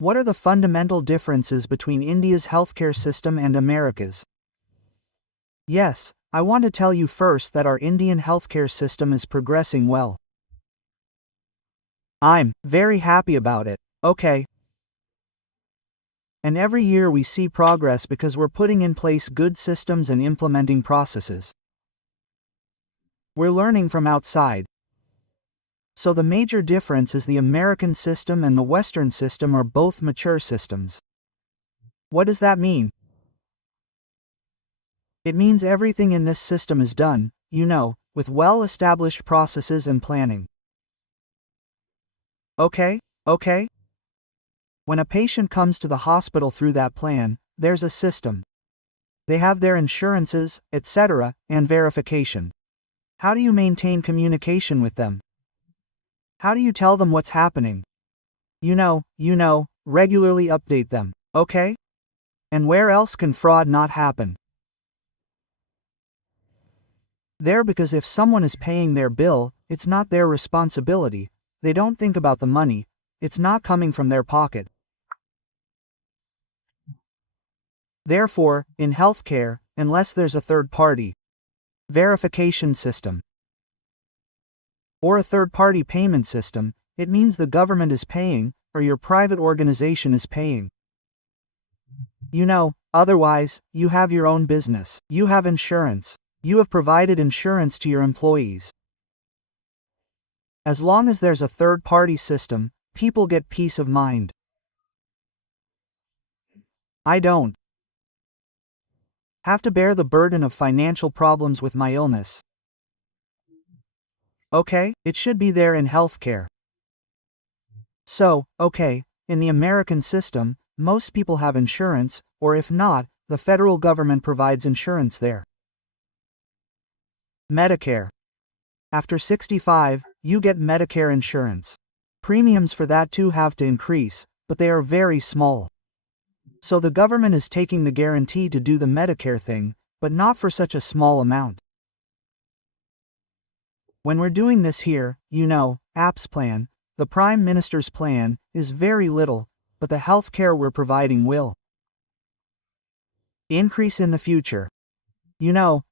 What are the fundamental differences between India's healthcare system and America's? Yes, I want to tell you first that our Indian healthcare system is progressing well. I'm very happy about it, okay? And every year we see progress because we're putting in place good systems and implementing processes. We're learning from outside. So the major difference is the American system and the Western system are both mature systems. What does that mean? It means everything in this system is done, with well-established processes and planning. Okay? When a patient comes to the hospital through that plan, there's a system. They have their insurances, etc., and verification. How do you maintain communication with them? How do you tell them what's happening? Regularly update them, okay? And where else can fraud not happen? There, because if someone is paying their bill, it's not their responsibility. They don't think about the money. It's not coming from their pocket. Therefore, in healthcare, unless there's a third-party verification system or a third-party payment system, it means the government is paying, or your private organization is paying. Otherwise, you have your own business. You have insurance. You have provided insurance to your employees. As long as there's a third-party system, people get peace of mind. I don't have to bear the burden of financial problems with my illness. Okay, it should be there in healthcare. So, in the American system, most people have insurance, or if not, the federal government provides insurance there. Medicare. After 65, you get Medicare insurance. Premiums for that too have to increase, but they are very small. So the government is taking the guarantee to do the Medicare thing, but not for such a small amount. When we're doing this here, AP's plan, the Prime Minister's plan, is very little, but the healthcare we're providing will increase in the future.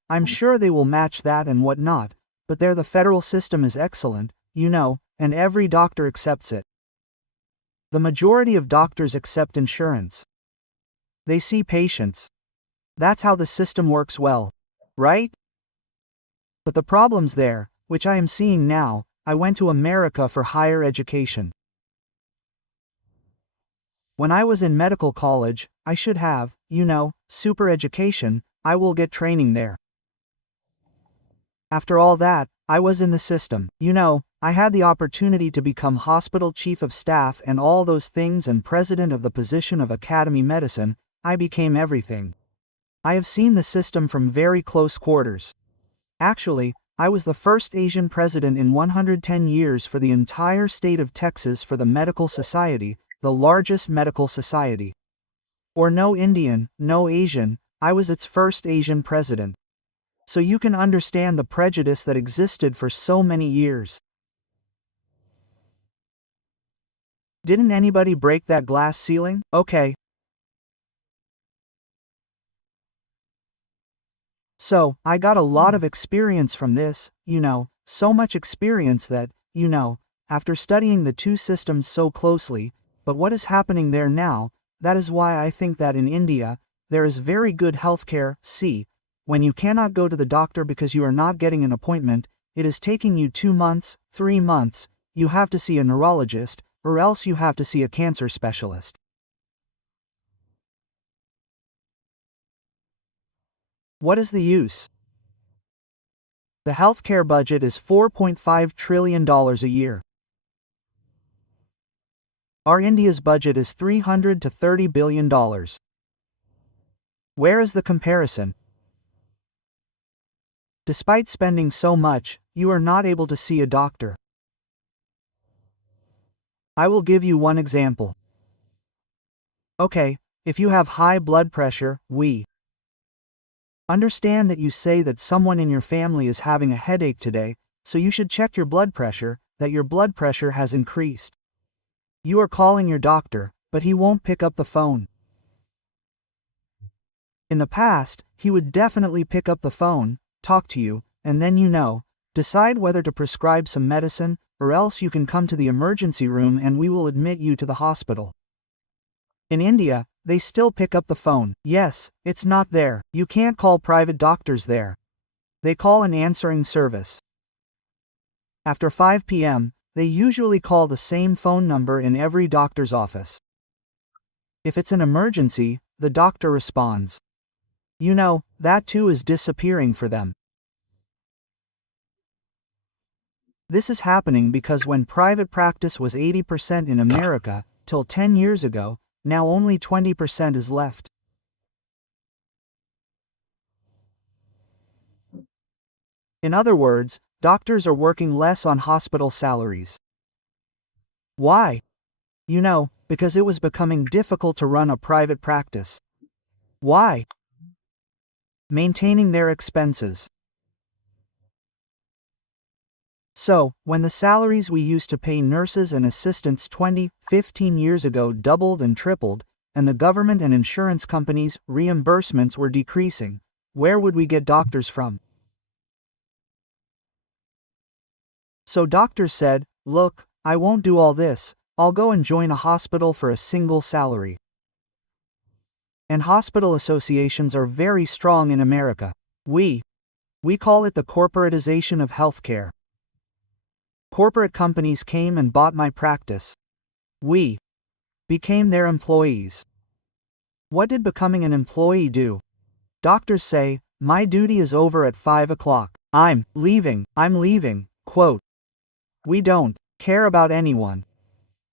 I'm sure they will match that and whatnot, but the federal system is excellent, and every doctor accepts it. The majority of doctors accept insurance. They see patients. That's how the system works well, right? But the problem's there, which I am seeing now. I went to America for higher education. When I was in medical college, I should have, super education. I will get training there. After all that, I was in the system. I had the opportunity to become hospital chief of staff and all those things and president of the position of academy medicine. I became everything. I have seen the system from very close quarters. Actually, I was the first Asian president in 110 years for the entire state of Texas for the medical society, the largest medical society. Or no Indian, no Asian, I was its first Asian president. So you can understand the prejudice that existed for so many years. Didn't anybody break that glass ceiling? Okay. So, I got a lot of experience from this, so much experience that, after studying the two systems so closely, but what is happening there now, that is why I think that in India, there is very good healthcare. See, when you cannot go to the doctor because you are not getting an appointment, it is taking you 2 months, 3 months, you have to see a neurologist, or else you have to see a cancer specialist. What is the use? The healthcare budget is $4.5 trillion a year. Our India's budget is $300 to $30 billion. Where is the comparison? Despite spending so much, you are not able to see a doctor. I will give you one example. If you have high blood pressure, we understand that you say that someone in your family is having a headache today, so you should check your blood pressure, that your blood pressure has increased. You are calling your doctor, but he won't pick up the phone. In the past, he would definitely pick up the phone, talk to you, and then decide whether to prescribe some medicine, or else you can come to the emergency room and we will admit you to the hospital. In India, they still pick up the phone. Yes, it's not there. You can't call private doctors there. They call an answering service. After 5 p.m., they usually call the same phone number in every doctor's office. If it's an emergency, the doctor responds. That too is disappearing for them. This is happening because when private practice was 80% in America, till 10 years ago, now only 20% is left. In other words, doctors are working less on hospital salaries. Why? Because it was becoming difficult to run a private practice. Why? Maintaining their expenses. So, when the salaries we used to pay nurses and assistants 15 years ago doubled and tripled, and the government and insurance companies' reimbursements were decreasing, where would we get doctors from? So doctors said, look, I won't do all this, I'll go and join a hospital for a single salary. And hospital associations are very strong in America. We call it the corporatization of healthcare. Corporate companies came and bought my practice. We became their employees. What did becoming an employee do? Doctors say, my duty is over at 5 o'clock. I'm leaving, quote. We don't care about anyone.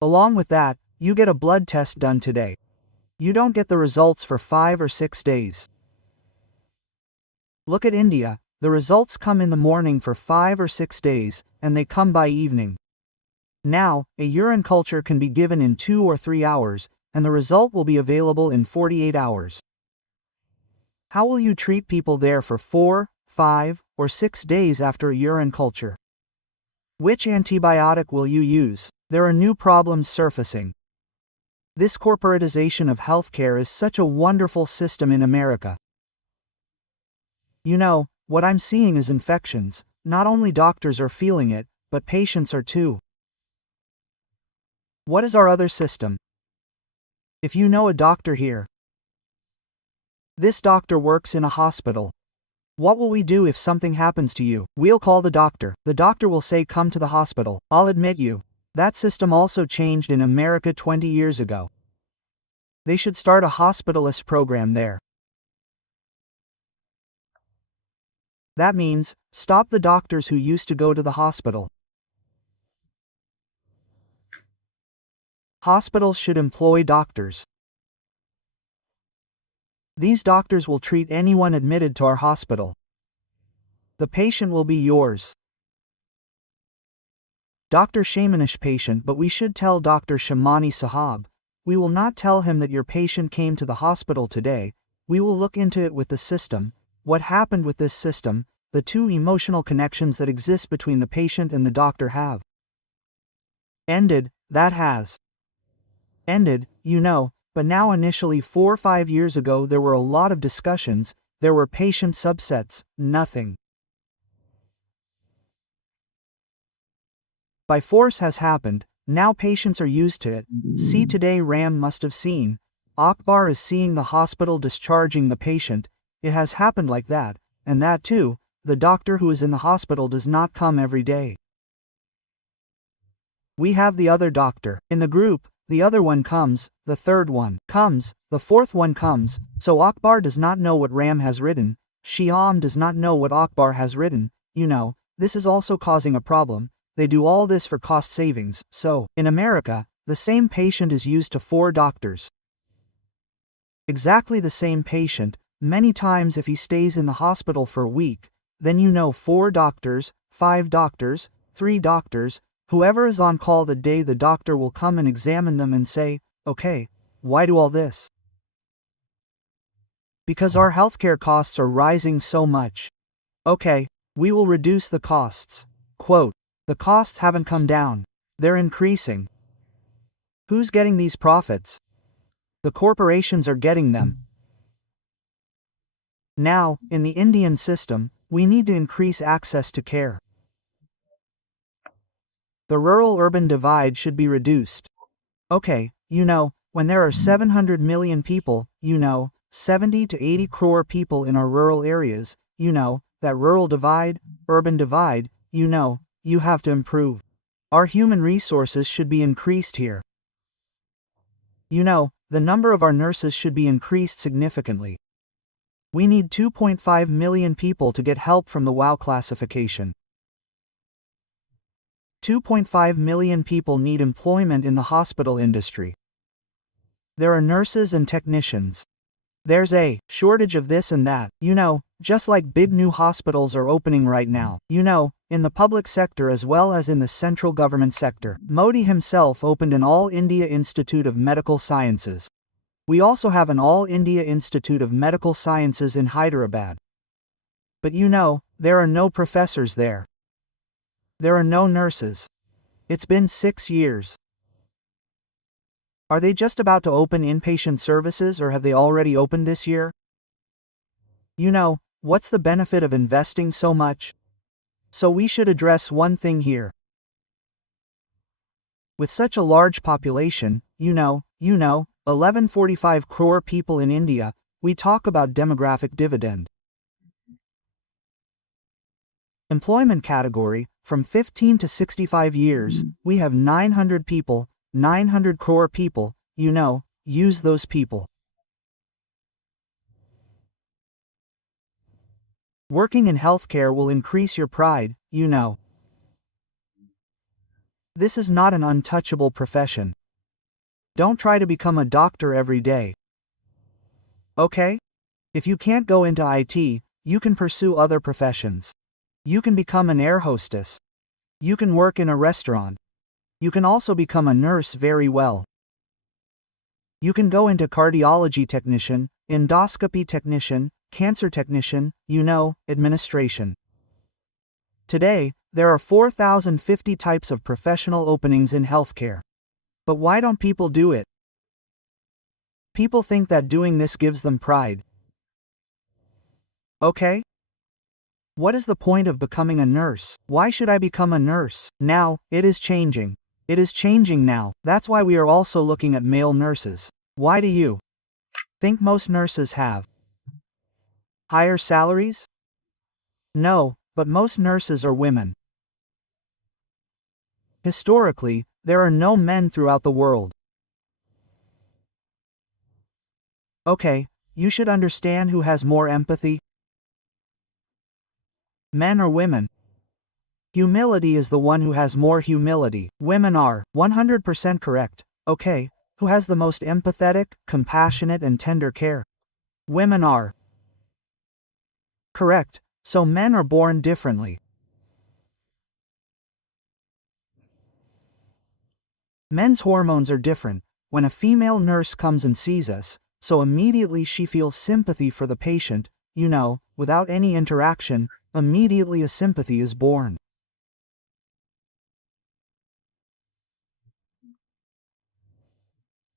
Along with that, you get a blood test done today. You don't get the results for 5 or 6 days. Look at India. The results come in the morning for 5 or 6 days, and they come by evening. Now, a urine culture can be given in 2 or 3 hours, and the result will be available in 48 hours. How will you treat people there for 4, 5, or 6 days after a urine culture? Which antibiotic will you use? There are new problems surfacing. This corporatization of healthcare is such a wonderful system in America. What I'm seeing is infections. Not only doctors are feeling it, but patients are too. What is our other system? If you know a doctor here, this doctor works in a hospital. What will we do if something happens to you? We'll call the doctor. The doctor will say come to the hospital. I'll admit you. That system also changed in America 20 years ago. They should start a hospitalist program there. That means, stop the doctors who used to go to the hospital. Hospitals should employ doctors. These doctors will treat anyone admitted to our hospital. The patient will be yours. Dr. Shamanish patient, but we should tell Dr. Shamani Sahab. We will not tell him that your patient came to the hospital today. We will look into it with the system. What happened with this system, the two emotional connections that exist between the patient and the doctor have ended. That has ended, but now initially 4 or 5 years ago there were a lot of discussions, there were patient subsets, nothing by force has happened, now patients are used to it. See today Ram must have seen, Akbar is seeing the hospital discharging the patient, it has happened like that, and that too, the doctor who is in the hospital does not come every day. We have the other doctor in the group, the other one comes, the third one comes, the fourth one comes, so Akbar does not know what Ram has written, Shyam does not know what Akbar has written, this is also causing a problem. They do all this for cost savings, so, in America, the same patient is used to 4 doctors. Exactly the same patient, many times if he stays in the hospital for a week, then 4 doctors, 5 doctors, 3 doctors, whoever is on call the day the doctor will come and examine them and say, okay, why do all this? Because our healthcare costs are rising so much. Okay, we will reduce the costs. Quote, the costs haven't come down. They're increasing. Who's getting these profits? The corporations are getting them. Now, in the Indian system, we need to increase access to care. The rural-urban divide should be reduced. Okay, when there are 700 million people, 70 to 80 crore people in our rural areas, that rural divide, urban divide, you have to improve. Our human resources should be increased here. The number of our nurses should be increased significantly. We need 2.5 million people to get help from the WOW classification. 2.5 million people need employment in the hospital industry. There are nurses and technicians. There's a shortage of this and that, just like big new hospitals are opening right now, in the public sector as well as in the central government sector. Modi himself opened an All India Institute of Medical Sciences. We also have an All India Institute of Medical Sciences in Hyderabad. But there are no professors there. There are no nurses. It's been 6 years. Are they just about to open inpatient services or have they already opened this year? What's the benefit of investing so much? So we should address one thing here. With such a large population, 1145 crore people in India, we talk about demographic dividend. Employment category, from 15 to 65 years, we have 900 people, 900 crore people, use those people. Working in healthcare will increase your pride, This is not an untouchable profession. Don't try to become a doctor every day. Okay? If you can't go into IT, you can pursue other professions. You can become an air hostess. You can work in a restaurant. You can also become a nurse very well. You can go into cardiology technician, endoscopy technician, cancer technician, administration. Today, there are 4,050 types of professional openings in healthcare. But why don't people do it? People think that doing this gives them pride. Okay? What is the point of becoming a nurse? Why should I become a nurse? Now, it is changing. It is changing now. That's why we are also looking at male nurses. Why do you think most nurses have higher salaries? No, but most nurses are women. Historically, there are no men throughout the world. Okay, you should understand who has more empathy. Men or women? Humility is the one who has more humility. Women are 100% correct. Okay, who has the most empathetic, compassionate and tender care? Women are correct, so men are born differently. Men's hormones are different. When a female nurse comes and sees us, so immediately she feels sympathy for the patient, without any interaction, immediately a sympathy is born.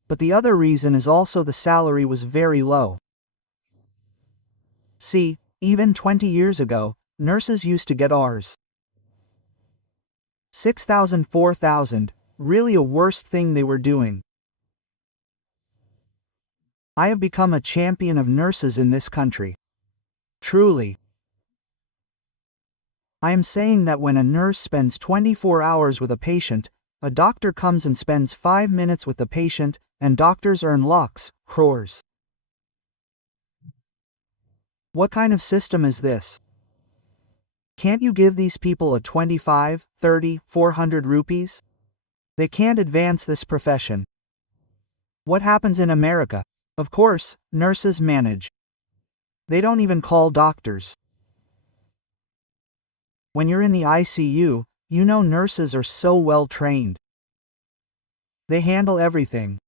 But the other reason is also the salary was very low. See, even 20 years ago, nurses used to get Rs. 6,000, 4,000, really a worst thing they were doing. I have become a champion of nurses in this country. Truly. I am saying that when a nurse spends 24 hours with a patient, a doctor comes and spends 5 minutes with the patient, and doctors earn lakhs, crores. What kind of system is this? Can't you give these people a 25, 30, 400 rupees? They can't advance this profession. What happens in America? Of course, nurses manage. They don't even call doctors. When you're in the ICU, nurses are so well trained. They handle everything.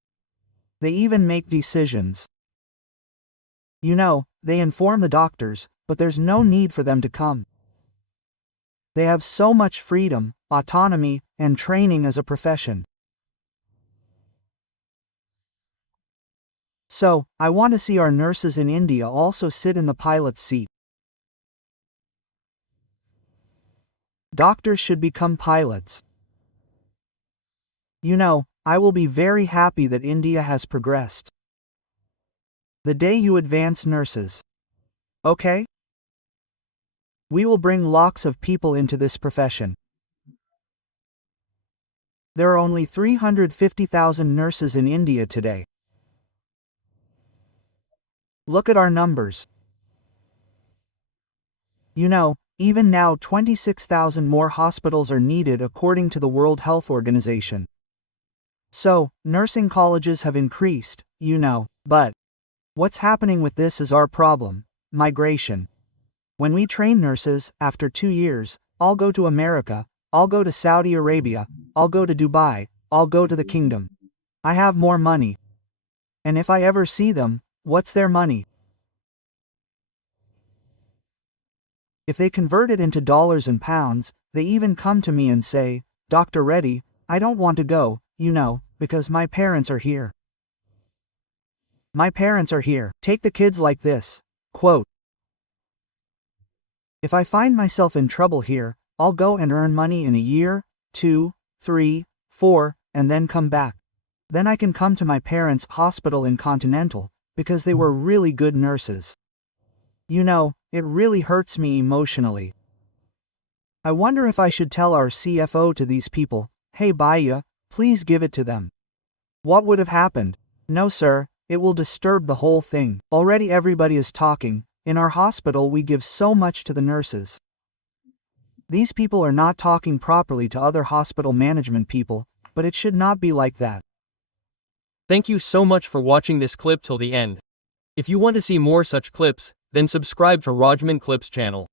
They even make decisions. They inform the doctors, but there's no need for them to come. They have so much freedom, autonomy, and training as a profession. So, I want to see our nurses in India also sit in the pilot's seat. Doctors should become pilots. You know, I will be very happy that India has progressed. The day you advance nurses. Okay? We will bring lakhs of people into this profession. There are only 350,000 nurses in India today. Look at our numbers. You know, even now 26,000 more hospitals are needed according to the World Health Organization. So, nursing colleges have increased, you know, but what's happening with this is our problem: migration. When we train nurses, after 2 years, I'll go to America, I'll go to Saudi Arabia, I'll go to Dubai, I'll go to the kingdom. I have more money. And if I ever see them, what's their money? If they convert it into dollars and pounds, they even come to me and say, "Dr. Reddy, I don't want to go, you know, because my parents are here. My parents are here." Take the kids like this. Quote, "If I find myself in trouble here, I'll go and earn money in a year, 2, 3, 4, and then come back. Then I can come to my parents' hospital in Continental, because they were really good nurses." You know, it really hurts me emotionally. I wonder if I should tell our CFO to these people, "Hey Bhaiya, please give it to them." What would have happened? No sir, it will disturb the whole thing. Already everybody is talking. In our hospital we give so much to the nurses. These people are not talking properly to other hospital management people, but it should not be like that. Thank you so much for watching this clip till the end. If you want to see more such clips, then subscribe to Rajman Clips channel.